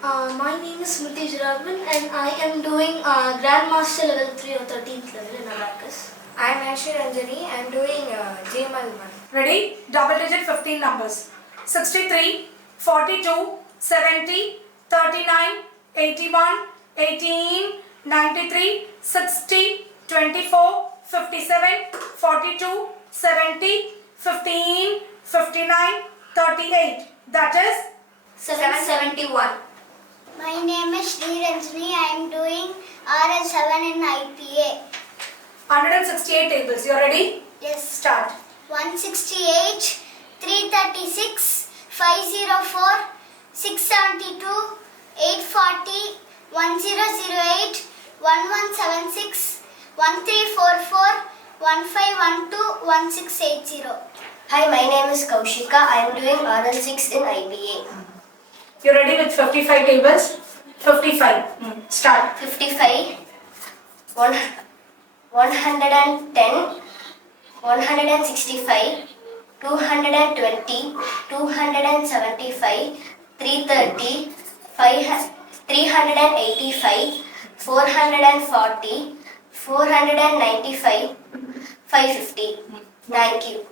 My name is Smriti Jiravan and I am doing Grandmaster level 3 or 13th level in Abacus. I am Ashwin Anjali. I am doing GML1. Ready? Double digit 15 numbers. 63, 42, 70, 39, 81, 18, 93, 60, 24, 57, 42, 70, 15, 59, 38. That is 771. My name is Sri Ranjani. I am doing RS7 in IPA. 168 tables. You are ready? Yes. Start. 168, 336, 504, 672, 840, 1008, 1176, 1344, 1512, 1680. Hi, my name is Kaushika. I am doing RL6 in IBA. You are ready with 55 tables? 55. Start. 55, 110, 165, 220, 275, 330, 385, 440, 495, 550. Thank you.